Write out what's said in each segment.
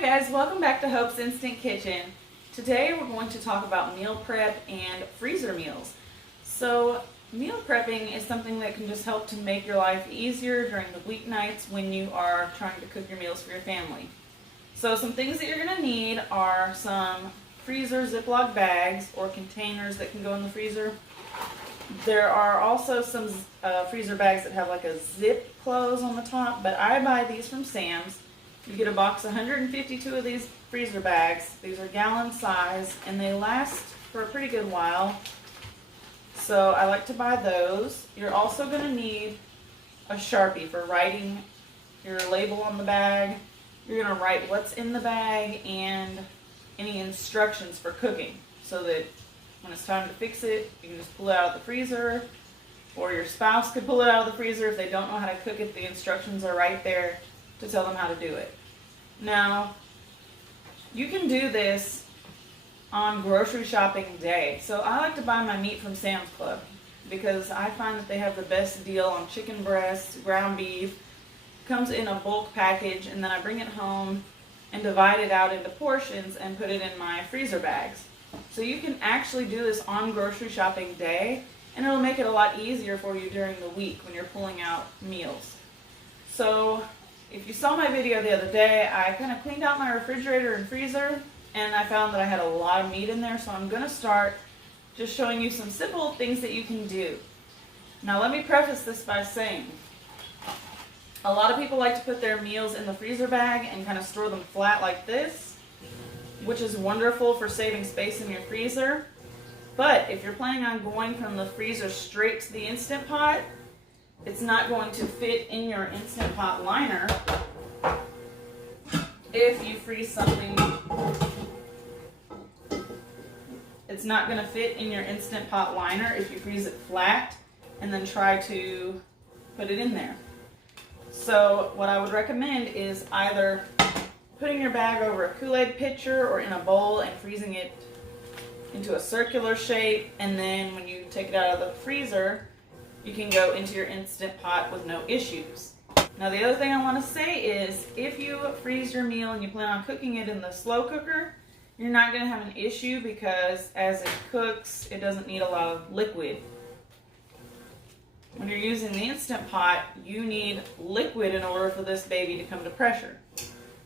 Hi guys, welcome back to Hope's Instant Kitchen. Today we're going to talk about meal prep and freezer meals. So meal prepping is something that can just help to make your life easier during the weeknights when you are trying to cook your meals for your family. So some things that you're going to need are some freezer Ziploc bags or containers that can go in the freezer. There are also some freezer bags that have like a zip close on the top, but I buy these from Sam's. You get a box of 152 of these freezer bags. These are gallon size and they last for a pretty good while. So I like to buy those. You're also going to need a Sharpie for writing your label on the bag. You're going to write what's in the bag and any instructions for cooking so that when it's time to fix it, you can just pull it out of the freezer, or your spouse could pull it out of the freezer if they don't know how to cook it. The instructions are right there to tell them how to do it. Now, you can do this on grocery shopping day. So I like to buy my meat from Sam's Club because I find that they have the best deal on chicken breasts, ground beef. Comes in a bulk package, and then I bring it home and divide it out into portions and put it in my freezer bags. So you can actually do this on grocery shopping day, and it'll make it a lot easier for you during the week when you're pulling out meals. So if you saw my video the other day, I kind of cleaned out my refrigerator and freezer, and I found that I had a lot of meat in there, so I'm going to start just showing you some simple things that you can do. Now let me preface this by saying, a lot of people like to put their meals in the freezer bag and kind of store them flat like this, which is wonderful for saving space in your freezer. But if you're planning on going from the freezer straight to the Instant Pot, it's not going to fit in your Instant Pot liner if you freeze something. It's not going to fit in your Instant Pot liner if you freeze it flat and then try to put it in there. So what I would recommend is either putting your bag over a Kool-Aid pitcher or in a bowl and freezing it into a circular shape, and then when you take it out of the freezer, you can go into your Instant Pot with no issues. Now the other thing I want to say is, if you freeze your meal and you plan on cooking it in the slow cooker, you're not going to have an issue because as it cooks, it doesn't need a lot of liquid. When you're using the Instant Pot, you need liquid in order for this baby to come to pressure.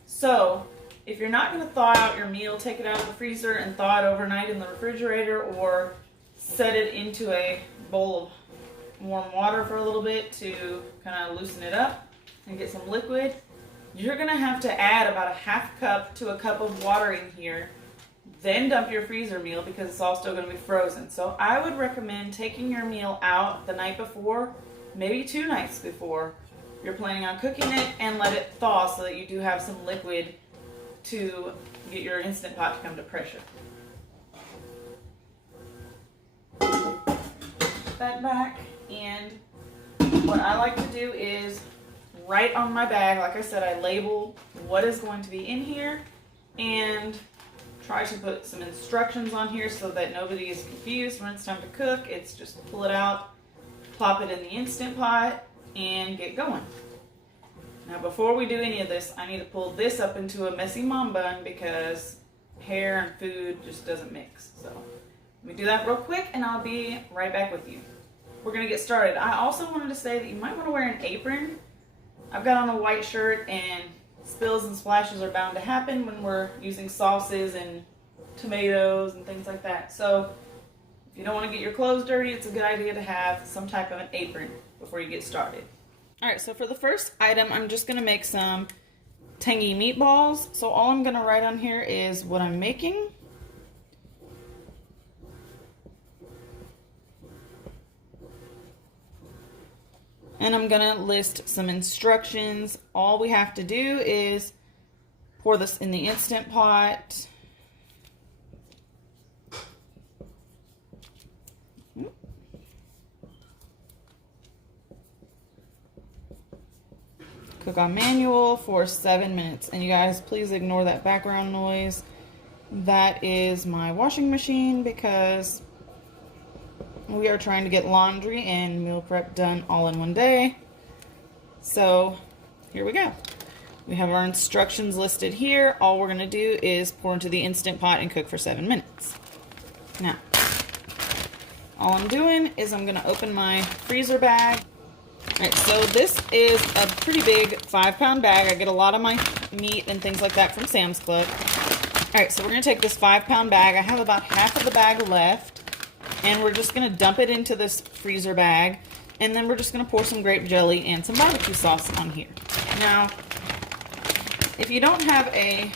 So if you're not going to thaw out your meal, take it out of the freezer and thaw it overnight in the refrigerator, or set it into a bowl of warm water for a little bit to kind of loosen it up and get some liquid, you're going to have to add about a half cup to a cup of water in here, then dump your freezer meal because it's all still going to be frozen. So I would recommend taking your meal out the night before, maybe 2 nights before you're planning on cooking it, and let it thaw so that you do have some liquid to get your Instant Pot to come to pressure. Put that back, and what I like to do is write on my bag, like I said, I label what is going to be in here and try to put some instructions on here so that nobody is confused when it's time to cook. It's just pull it out, plop it in the Instant Pot, and get going. Now before we do any of this, I need to pull this up into a messy mom bun because hair and food just doesn't mix. So let me do that real quick and I'll be right back with you. We're going to get started. I also wanted to say that you might want to wear an apron. I've got on a white shirt, and spills and splashes are bound to happen when we're using sauces and tomatoes and things like that. So if you don't want to get your clothes dirty, it's a good idea to have some type of an apron before you get started. Alright, so for the first item, I'm just going to make some tangy meatballs. So all I'm going to write on here is what I'm making. And I'm going to list some instructions. All we have to do is pour this in the Instant Pot. Cook on manual for 7 minutes. And you guys, please ignore that background noise. That is my washing machine because we are trying to get laundry and meal prep done all in one day. So here we go. We have our instructions listed here. All we're gonna do is pour into the Instant Pot and cook for 7 minutes. Now, all I'm doing is I'm gonna open my freezer bag. All right, so this is a pretty big 5-pound bag. I get a lot of my meat and things like that from Sam's Club. All right, so we're gonna take this 5-pound bag. I have about half of the bag left, and we're just gonna dump it into this freezer bag, and then we're just gonna pour some grape jelly and some barbecue sauce on here. Now, if you don't have a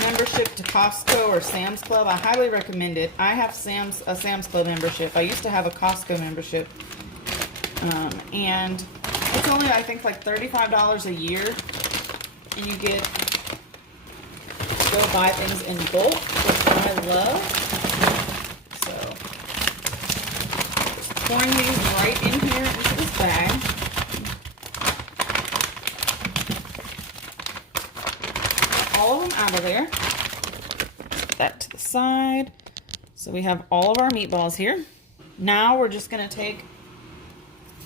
membership to Costco or Sam's Club, I highly recommend it. I have a Sam's Club membership. I used to have a Costco membership, and it's only, I think, like $35 a year, and you get to go buy things in bulk, which I love. So, just pouring these right in here into this bag. All of them out of there. Put that to the side. So we have all of our meatballs here. Now we're just going to take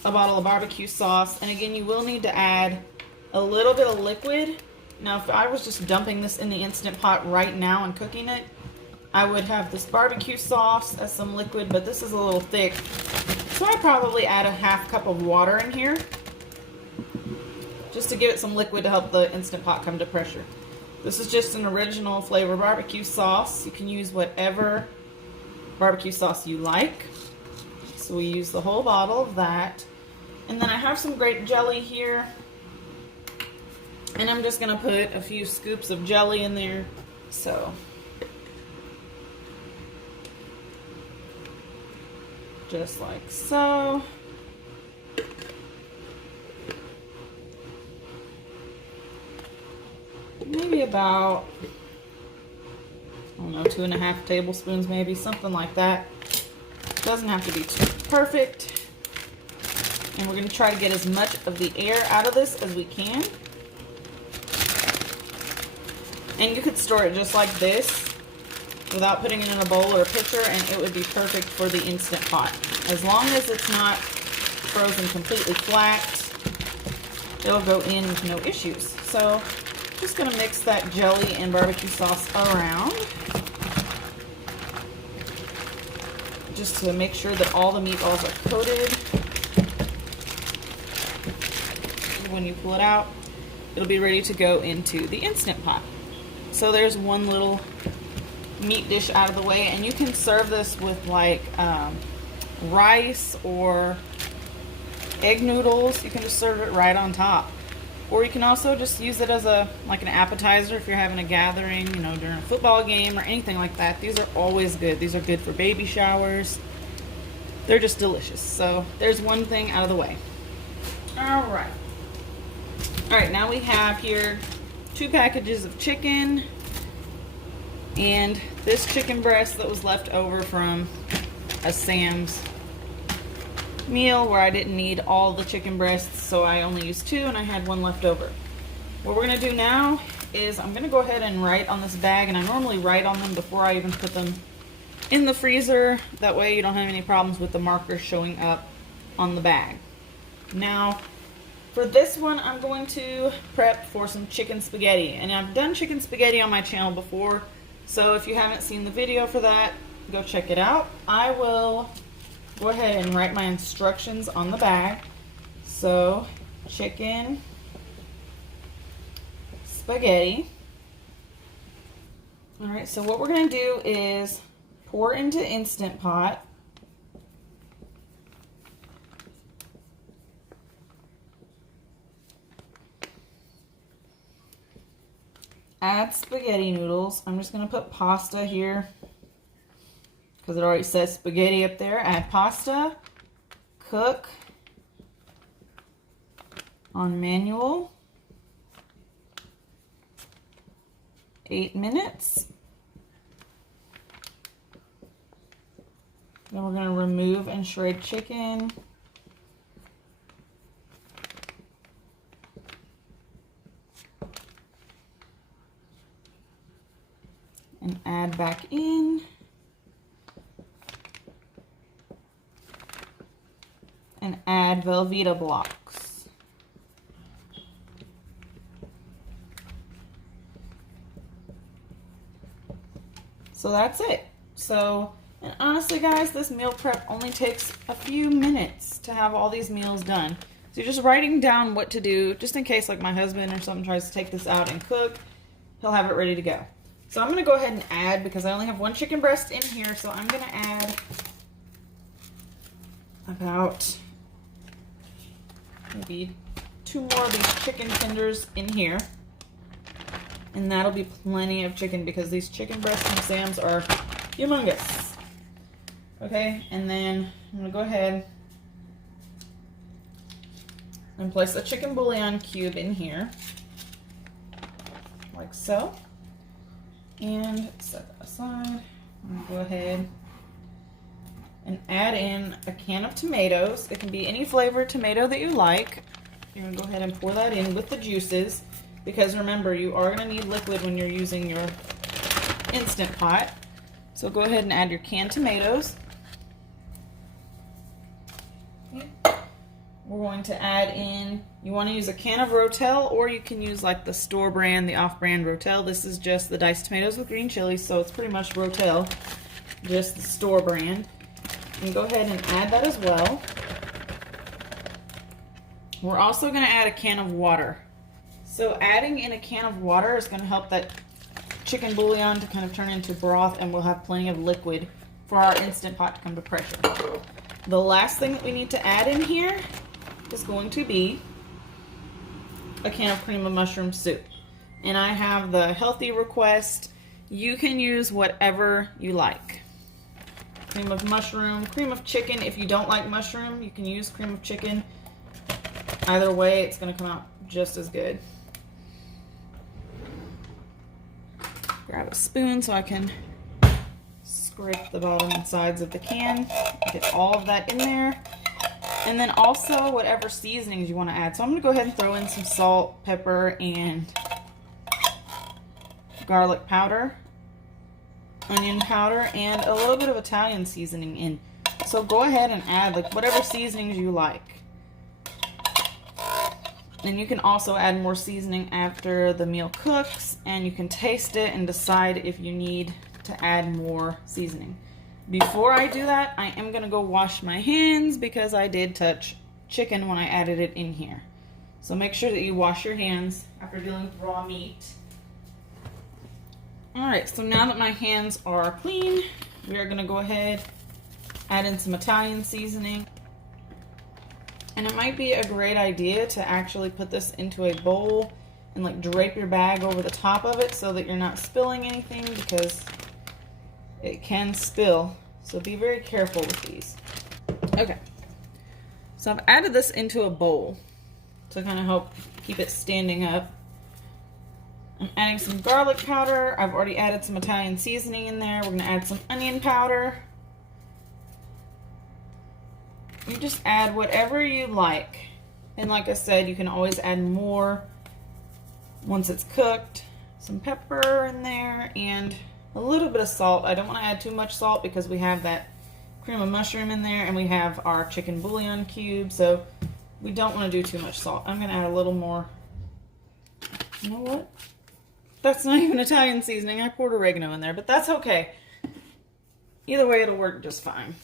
a bottle of barbecue sauce, and again, you will need to add a little bit of liquid. Now, if I was just dumping this in the Instant Pot right now and cooking it, I would have this barbecue sauce as some liquid, but this is a little thick, so I'd probably add a half cup of water in here just to give it some liquid to help the Instant Pot come to pressure. This is just an original flavor barbecue sauce. You can use whatever barbecue sauce you like. So we use the whole bottle of that. And then I have some grape jelly here. And I'm just going to put a few scoops of jelly in there. So, just like so. Maybe about, I don't know, 2.5 tablespoons, maybe, something like that. Doesn't have to be too perfect. And we're going to try to get as much of the air out of this as we can. And you could store it just like this without putting it in a bowl or a pitcher, and it would be perfect for the Instant Pot. As long as it's not frozen completely flat, it'll go in with no issues. So, just going to mix that jelly and barbecue sauce around, just to make sure that all the meatballs are coated. When you pull it out, it'll be ready to go into the Instant Pot. So there's one little meat dish out of the way, and you can serve this with like rice or egg noodles. You can just serve it right on top. Or you can also just use it as like an appetizer if you're having a gathering, you know, during a football game or anything like that. These are always good. These are good for baby showers. They're just delicious. So there's one thing out of the way. All right. All right, now we have here 2 packages of chicken and this chicken breast that was left over from a Sam's meal where I didn't need all the chicken breasts, so I only used 2 and I had 1 left over. What we're going to do now is I'm going to go ahead and write on this bag, and I normally write on them before I even put them in the freezer. That way you don't have any problems with the markers showing up on the bag. Now, for this one, I'm going to prep for some chicken spaghetti, and I've done chicken spaghetti on my channel before, so if you haven't seen the video for that, go check it out. I will go ahead and write my instructions on the bag. So, chicken spaghetti. Alright, so what we're going to do is pour into Instant Pot. Add spaghetti noodles. I'm just going to put pasta here because it already says spaghetti up there. Add pasta. Cook on manual. 8 minutes. Then we're going to remove and shred chicken. And add back in. And add Velveeta blocks. So that's it. So, and honestly guys, this meal prep only takes a few minutes to have all these meals done. So you're just writing down what to do, just in case like my husband or something tries to take this out and cook, he'll have it ready to go. So I'm gonna go ahead and add, because I only have one chicken breast in here, so I'm gonna add about maybe 2 more of these chicken tenders in here. And that'll be plenty of chicken, because these chicken breasts and Sam's are humongous. Okay, and then I'm gonna go ahead and place a chicken bouillon cube in here, like so. And set that aside. I'm gonna go ahead and add in a can of tomatoes. It can be any flavored tomato that you like. You're gonna go ahead and pour that in with the juices, because remember, you are gonna need liquid when you're using your Instant Pot. So go ahead and add your canned tomatoes. Okay. We're going to add in, you want to use a can of Rotel, or you can use like the store brand, the off-brand Rotel. This is just the diced tomatoes with green chilies, so it's pretty much Rotel, just the store brand. And go ahead and add that as well. We're also going to add a can of water. So adding in a can of water is going to help that chicken bouillon to kind of turn into broth, and we'll have plenty of liquid for our Instant Pot to come to pressure. The last thing that we need to add in here is going to be a can of cream of mushroom soup. And I have the healthy request. You can use whatever you like. Cream of mushroom, cream of chicken. If you don't like mushroom, you can use cream of chicken. Either way, it's going to come out just as good. Grab a spoon so I can scrape the bottom and sides of the can. Get all of that in there. And then also whatever seasonings you want to add. So I'm going to go ahead and throw in some salt, pepper, and garlic powder, onion powder, and a little bit of Italian seasoning in. So go ahead and add like whatever seasonings you like. And you can also add more seasoning after the meal cooks, and you can taste it and decide if you need to add more seasoning. Before I do that, I am going to go wash my hands, because I did touch chicken when I added it in here. So make sure that you wash your hands after dealing with raw meat. Alright, so now that my hands are clean, we are going to go ahead, add in some Italian seasoning. And it might be a great idea to actually put this into a bowl and like drape your bag over the top of it so that you're not spilling anything, because it can spill. So be very careful with these. Okay, so I've added this into a bowl to kind of help keep it standing up. I'm adding some garlic powder. I've already added some Italian seasoning in there. We're going to add some onion powder. You just add whatever you like. And like I said, you can always add more once it's cooked. Some pepper in there and a little bit of salt. I don't want to add too much salt because we have that cream of mushroom in there and we have our chicken bouillon cube, so we don't want to do too much salt. I'm going to add a little more. You know what? That's not even Italian seasoning. I poured oregano in there, but that's okay. Either way, it'll work just fine.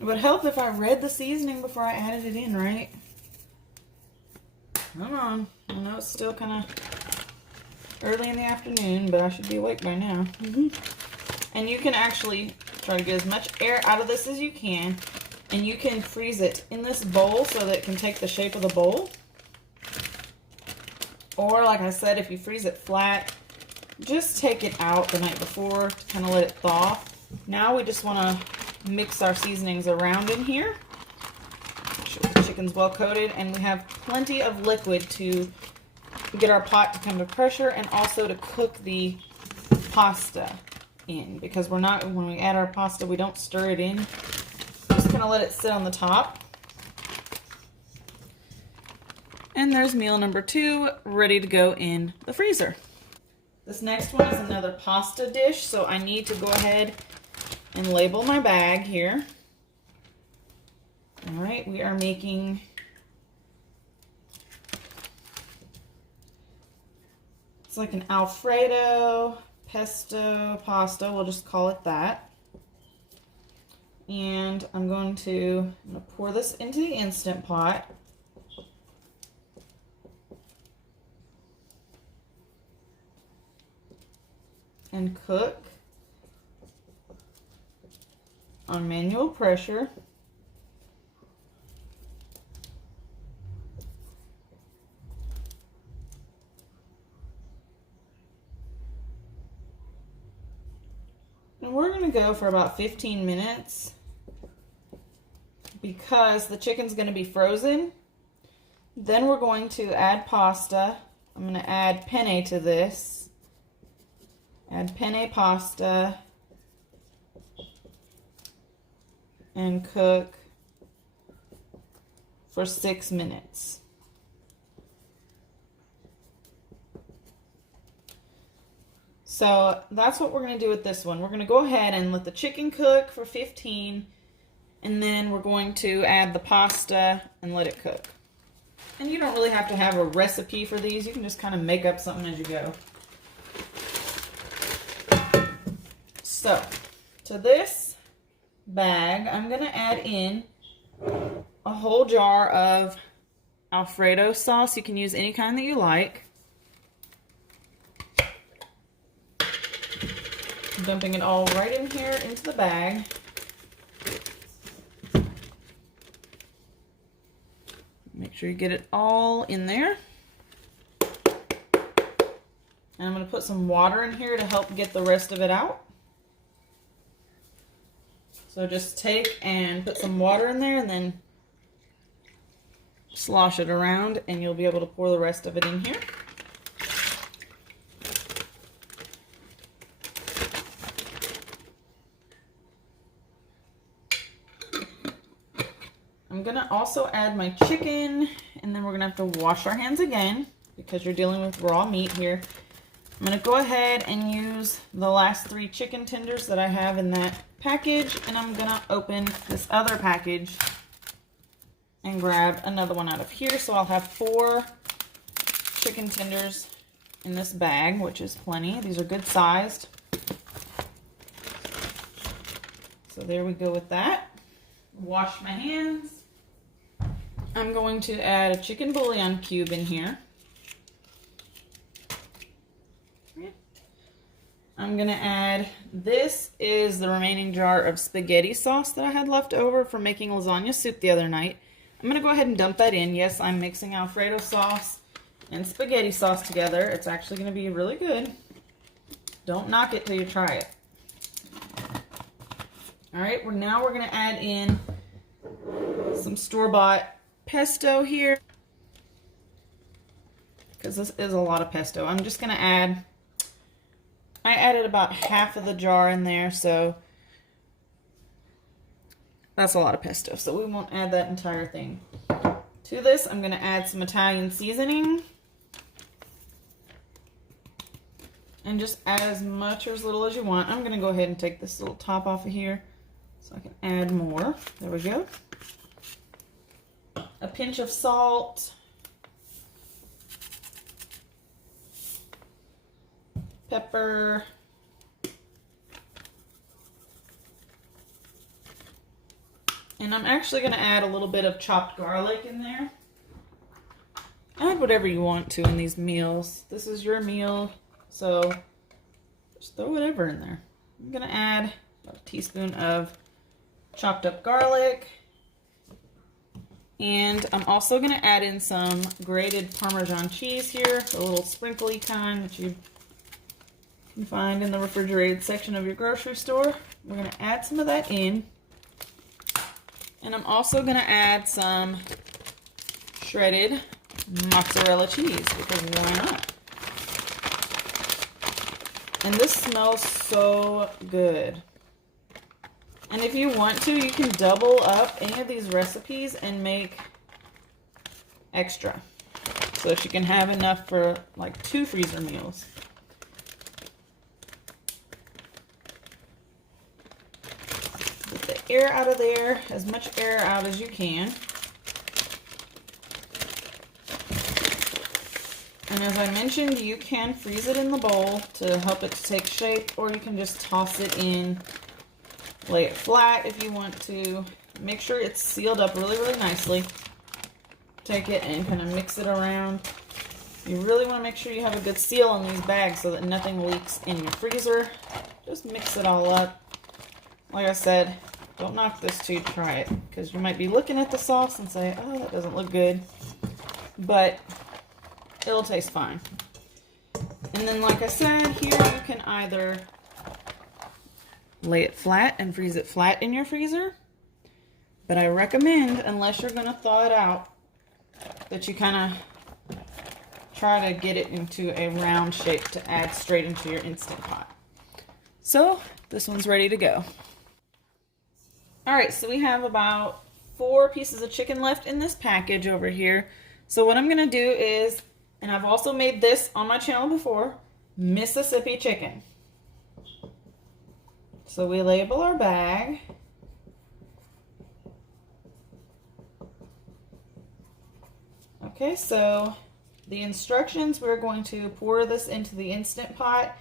It would help if I read the seasoning before I added it in, right? Come on. I know it's still kind of early in the afternoon, but I should be awake by now. And you can actually try to get as much air out of this as you can, and you can freeze it in this bowl so that it can take the shape of the bowl. Or like I said, if you freeze it flat, just take it out the night before to kind of let it thaw. Now we just want to mix our seasonings around in here. Make sure the chicken's well coated, and we have plenty of liquid to get our pot to come to pressure and also to cook the pasta in, because we're not, when we add our pasta, we don't stir it in. Just kind of let it sit on the top. And there's meal number 2 ready to go in the freezer. This next one is another pasta dish, so I need to go ahead and label my bag here. All right, we are making it's like an Alfredo pesto pasta, we'll just call it that. And I'm going to pour this into the Instant Pot. And cook on manual pressure. And we're going to go for about 15 minutes because the chicken's going to be frozen. Then we're going to add pasta. I'm going to add penne to this. Add penne pasta and cook for 6 minutes. So that's what we're going to do with this one. We're going to go ahead and let the chicken cook for 15, and then we're going to add the pasta and let it cook. And you don't really have to have a recipe for these. You can just kind of make up something as you go. So, to this bag, I'm going to add in a whole jar of Alfredo sauce. You can use any kind that you like. Dumping it all right in here into the bag. Make sure you get it all in there. And I'm going to put some water in here to help get the rest of it out. So just take and put some water in there and then slosh it around and you'll be able to pour the rest of it in here. I'm going to also add my chicken, and then we're going to have to wash our hands again because you're dealing with raw meat here. I'm going to go ahead and use the last 3 chicken tenders that I have in that package, and I'm going to open this other package and grab another one out of here. So I'll have 4 chicken tenders in this bag, which is plenty. These are good sized. So there we go with that. Wash my hands. I'm going to add a chicken bouillon cube in here. I'm going to add, this is the remaining jar of spaghetti sauce that I had left over from making lasagna soup the other night. I'm going to go ahead and dump that in. Yes, I'm mixing Alfredo sauce and spaghetti sauce together. It's actually going to be really good. Don't knock it till you try it. Alright, now we're going to add in some store-bought pesto here. Because this is a lot of pesto. I'm just going to add, I added about half of the jar in there, so that's a lot of pesto. So we won't add that entire thing. To this, I'm going to add some Italian seasoning. And just add as much or as little as you want. I'm going to go ahead and take this little top off of here so I can add more. There we go. A pinch of salt. Pepper. And I'm actually going to add a little bit of chopped garlic in there. Add whatever you want to in these meals. This is your meal, so just throw whatever in there. I'm going to add about a teaspoon of chopped up garlic. And I'm also going to add in some grated Parmesan cheese here, a little sprinkly kind that you can find in the refrigerated section of your grocery store. We're going to add some of that in. And I'm also going to add some shredded mozzarella cheese, because why not? And this smells so good. And if you want to, you can double up any of these recipes and make extra, so that you can have enough for like 2 freezer meals. Get the air out of there, as much air out as you can. And as I mentioned, you can freeze it in the bowl to help it to take shape, or you can just toss it in, lay it flat if you want to. Make sure it's sealed up really, really nicely. Take it and kind of mix it around. You really want to make sure you have a good seal on these bags so that nothing leaks in your freezer. Just mix it all up. Like I said, don't knock this till you try it, because you might be looking at the sauce and say, oh, that doesn't look good. But it'll taste fine. And then, like I said, here you can either lay it flat and freeze it flat in your freezer. But I recommend, unless you're going to thaw it out, that you kind of try to get it into a round shape to add straight into your Instant Pot. So this one's ready to go. All right, so we have about 4 pieces of chicken left in this package over here. So what I'm going to do is, and I've also made this on my channel before, Mississippi chicken. So we label our bag. Okay, so the instructions, we're going to pour this into the Instant Pot.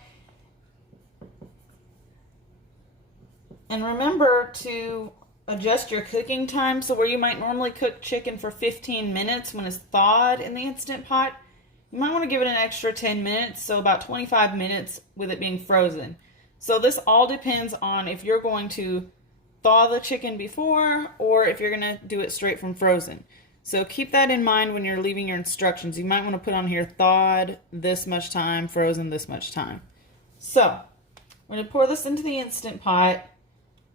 And remember to adjust your cooking time. So where you might normally cook chicken for 15 minutes when it's thawed in the Instant Pot, you might want to give it an extra 10 minutes, so about 25 minutes with it being frozen. So this all depends on if you're going to thaw the chicken before or if you're going to do it straight from frozen. So keep that in mind when you're leaving your instructions. You might want to put on here thawed this much time, frozen this much time. So I'm going to pour this into the Instant Pot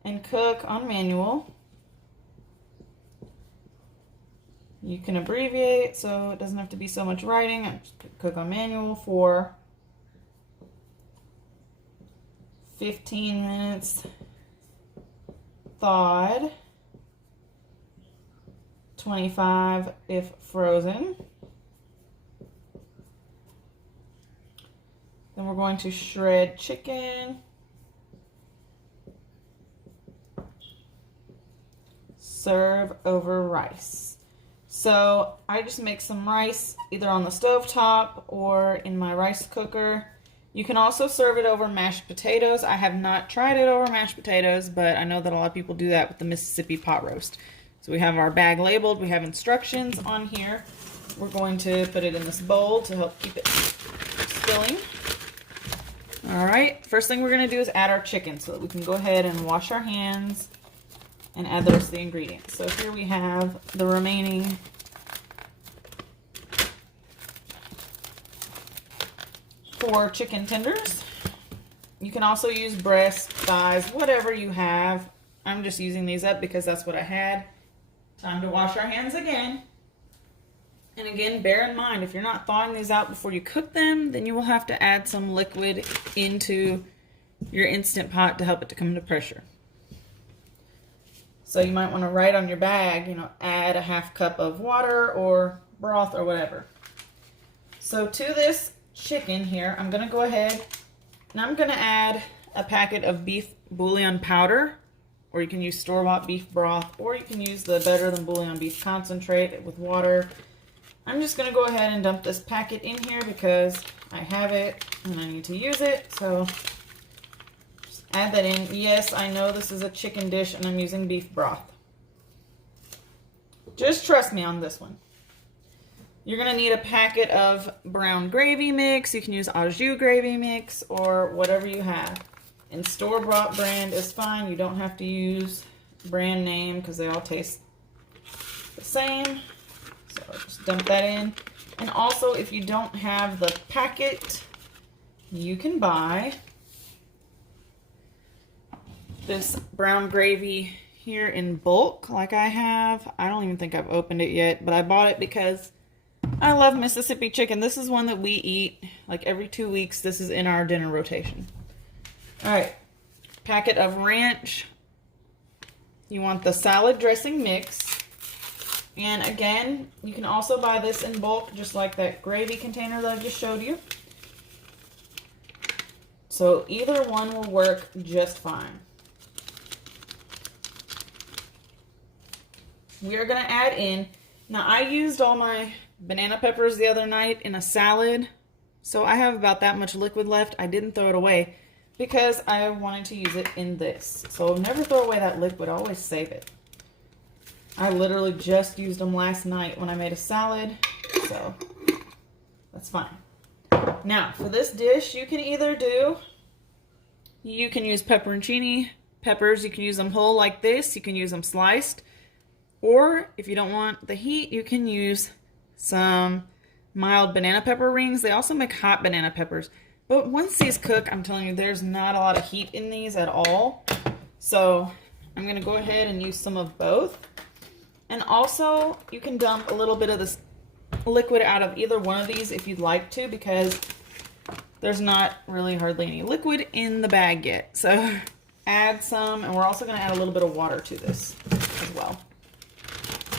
and cook on manual. You can abbreviate so it doesn't have to be so much writing. I just cook on manual for 15 minutes thawed, 25 if frozen. Then we're going to shred chicken, serve over rice. So I just make some rice either on the stove top or in my rice cooker. You can also serve it over mashed potatoes. I have not tried it over mashed potatoes, but I know that a lot of people do that with the Mississippi pot roast. So we have our bag labeled. We have instructions on here. We're going to put it in this bowl to help keep it spilling. All right, first thing we're going to do is add our chicken so that we can go ahead and wash our hands and add the rest of the ingredients. So here we have the remaining 4 chicken tenders. You can also use breast, thighs, whatever you have. I'm just using these up because that's what I had. Time to wash our hands again. And again, bear in mind, if you're not thawing these out before you cook them, then you will have to add some liquid into your Instant Pot to help it to come to pressure. So you might want to write on your bag, add a half cup of water or broth or whatever. So to this chicken here, I'm going to go ahead and I'm going to add a packet of beef bouillon powder, or you can use store-bought beef broth, or you can use the Better Than Bouillon beef concentrate with water. I'm just going to go ahead and dump this packet in here because I have it and I need to use it. So add that in. Yes, I know this is a chicken dish and I'm using beef broth. Just trust me on this one. You're going to need a packet of brown gravy mix. You can use au jus gravy mix or whatever you have. And store-bought brand is fine. You don't have to use brand name because they all taste the same. So just dump that in. And also, if you don't have the packet, you can buy this brown gravy here in bulk like I have. I don't even think I've opened it yet, but I bought it because I love Mississippi chicken. This is one that we eat like every 2 weeks. This is in our dinner rotation. All right, packet of ranch. You want the salad dressing mix. And again, you can also buy this in bulk, just like that gravy container that I just showed you. So either one will work just fine. We are going to add in, now I used all my banana peppers the other night in a salad. So I have about that much liquid left. I didn't throw it away because I wanted to use it in this. So never throw away that liquid, always save it. I literally just used them last night when I made a salad, so that's fine. Now, for this dish, you can use pepperoncini peppers. You can use them whole like this. You can use them sliced. Or if you don't want the heat, you can use some mild banana pepper rings. They also make hot banana peppers. But once these cook, I'm telling you, there's not a lot of heat in these at all. So I'm going to go ahead and use some of both. And also, you can dump a little bit of this liquid out of either one of these if you'd like to, because there's not really hardly any liquid in the bag yet. So add some, and we're also going to add a little bit of water to this as well,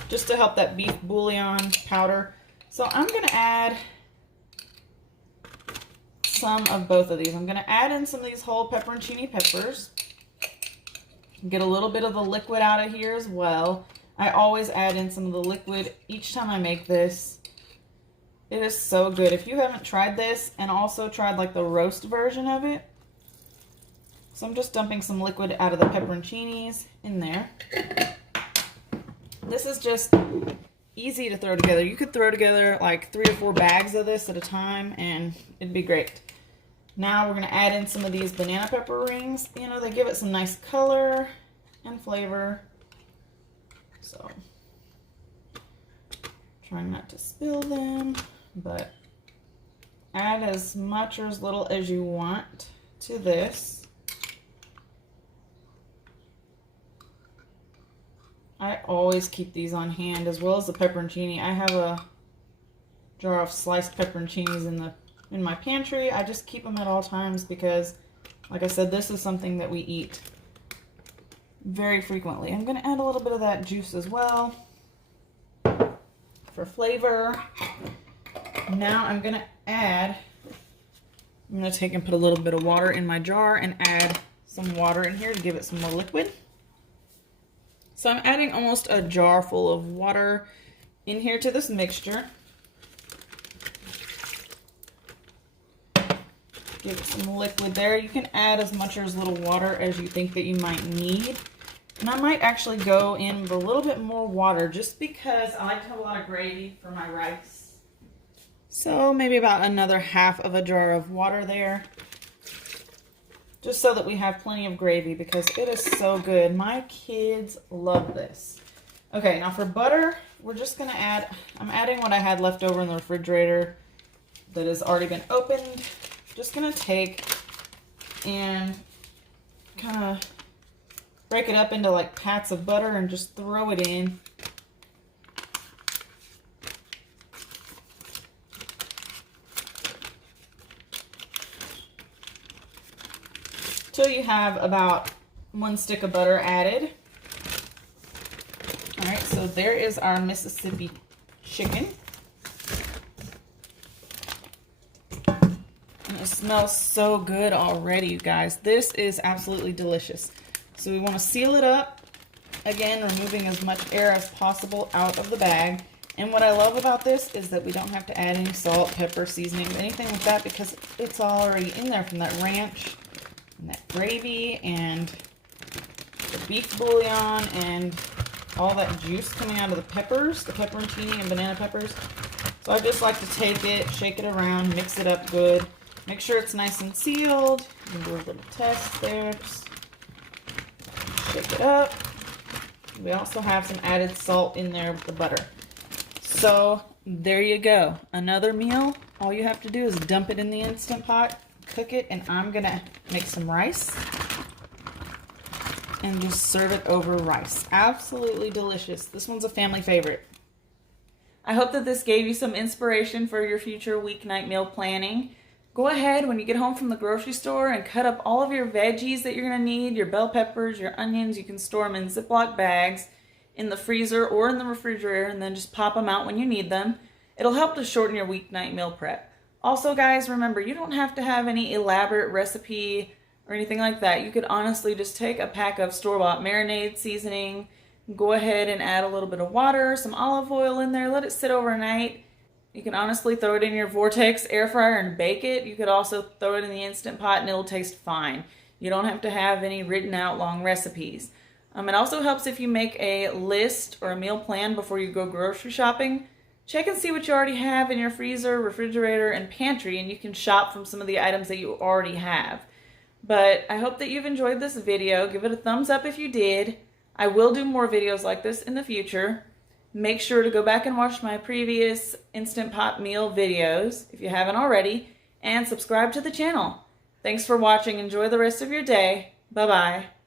just to help that beef bouillon powder. So I'm going to add some of both of these. I'm going to add in some of these whole pepperoncini peppers. Get a little bit of the liquid out of here as well. I always add in some of the liquid each time I make this. It is so good. If you haven't tried this and also tried like the roast version of it. So I'm just dumping some liquid out of the pepperoncinis in there. This is just easy to throw together. You could throw together like 3 or 4 bags of this at a time and it'd be great. Now we're going to add in some of these banana pepper rings. You know, they give it some nice color and flavor. So, trying not to spill them, but add as much or as little as you want to this. I always keep these on hand, as well as the pepperoncini. I have a jar of sliced pepperoncinis in my pantry. I just keep them at all times because, like I said, this is something that we eat very frequently. I'm going to add a little bit of that juice as well for flavor. Now I'm going to take and put a little bit of water in my jar and add some water in here to give it some more liquid. So I'm adding almost a jar full of water in here to this mixture. Give it some liquid there. You can add as much or as little water as you think that you might need. And I might actually go in with a little bit more water just because I like to have a lot of gravy for my rice. So maybe about another half of a jar of water there. Just so that we have plenty of gravy because it is so good. My kids love this. Okay, now for butter, we're just going to I'm adding what I had left over in the refrigerator that has already been opened. Just going to take and kind of break it up into like pats of butter and just throw it in. Till you have about 1 stick of butter added. All right, so there is our Mississippi chicken. And it smells so good already, you guys. This is absolutely delicious. So we want to seal it up, again, removing as much air as possible out of the bag. And what I love about this is that we don't have to add any salt, pepper, seasonings, anything like that, because it's already in there from that ranch and that gravy and the beef bouillon and all that juice coming out of the peppers, the pepperoncini and banana peppers. So I just like to take it, shake it around, mix it up good, make sure it's nice and sealed. You can do a little test there. Just shake it up. We also have some added salt in there with the butter. So there you go. Another meal. All you have to do is dump it in the Instant Pot, cook it, and I'm gonna make some rice and just serve it over rice. Absolutely delicious. This one's a family favorite. I hope that this gave you some inspiration for your future weeknight meal planning. Go ahead when you get home from the grocery store and cut up all of your veggies that you're going to need, your bell peppers, your onions. You can store them in Ziploc bags in the freezer or in the refrigerator and then just pop them out when you need them. It'll help to shorten your weeknight meal prep. Also, guys, remember, you don't have to have any elaborate recipe or anything like that. You could honestly just take a pack of store-bought marinade seasoning, go ahead and add a little bit of water, some olive oil in there, let it sit overnight, You can honestly throw it in your Vortex air fryer and bake it. You could also throw it in the Instant Pot and it'll taste fine. You don't have to have any written out long recipes. It also helps if you make a list or a meal plan before you go grocery shopping. Check and see what you already have in your freezer, refrigerator, and pantry, and you can shop from some of the items that you already have. But I hope that you've enjoyed this video. Give it a thumbs up if you did. I will do more videos like this in the future. Make sure to go back and watch my previous Instant Pot meal videos if you haven't already, and subscribe to the channel. Thanks for watching. Enjoy the rest of your day. Bye-bye.